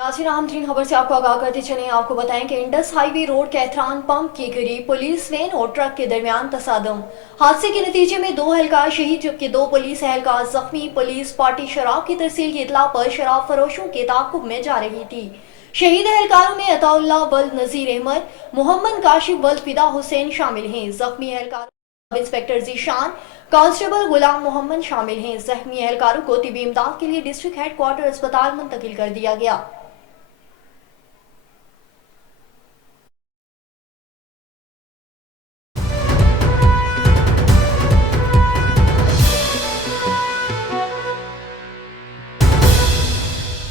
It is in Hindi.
नाज़रीन, अहम तरीन खबर से आपको आगाह करते चलें। आपको बताएं कि इंडस हाईवे रोड कैथरान पंप के करीब पुलिस वैन और ट्रक के दरमियान तसादम। हादसे के नतीजे में 2 एहलकार शहीद जबकि 2 पुलिस एहलकार जख्मी। पुलिस पार्टी शराब की तरसील की इतला पर शराब फरोशों के ताकुब में जा रही थी। शहीद एहलकारों में अताउल्लाह वल्द नजीर अहमद, मोहम्मद काशिफ वल्द फिदा हुसैन शामिल हैं। जख्मी एहलकार इंस्पेक्टर जीशान, कांस्टेबल गुलाम मोहम्मद शामिल हैं। जख्मी एहलकारों को तिबी इमदाद के लिए डिस्ट्रिक्ट हेडक्वार्टर अस्पताल मुंतकिल कर दिया गया।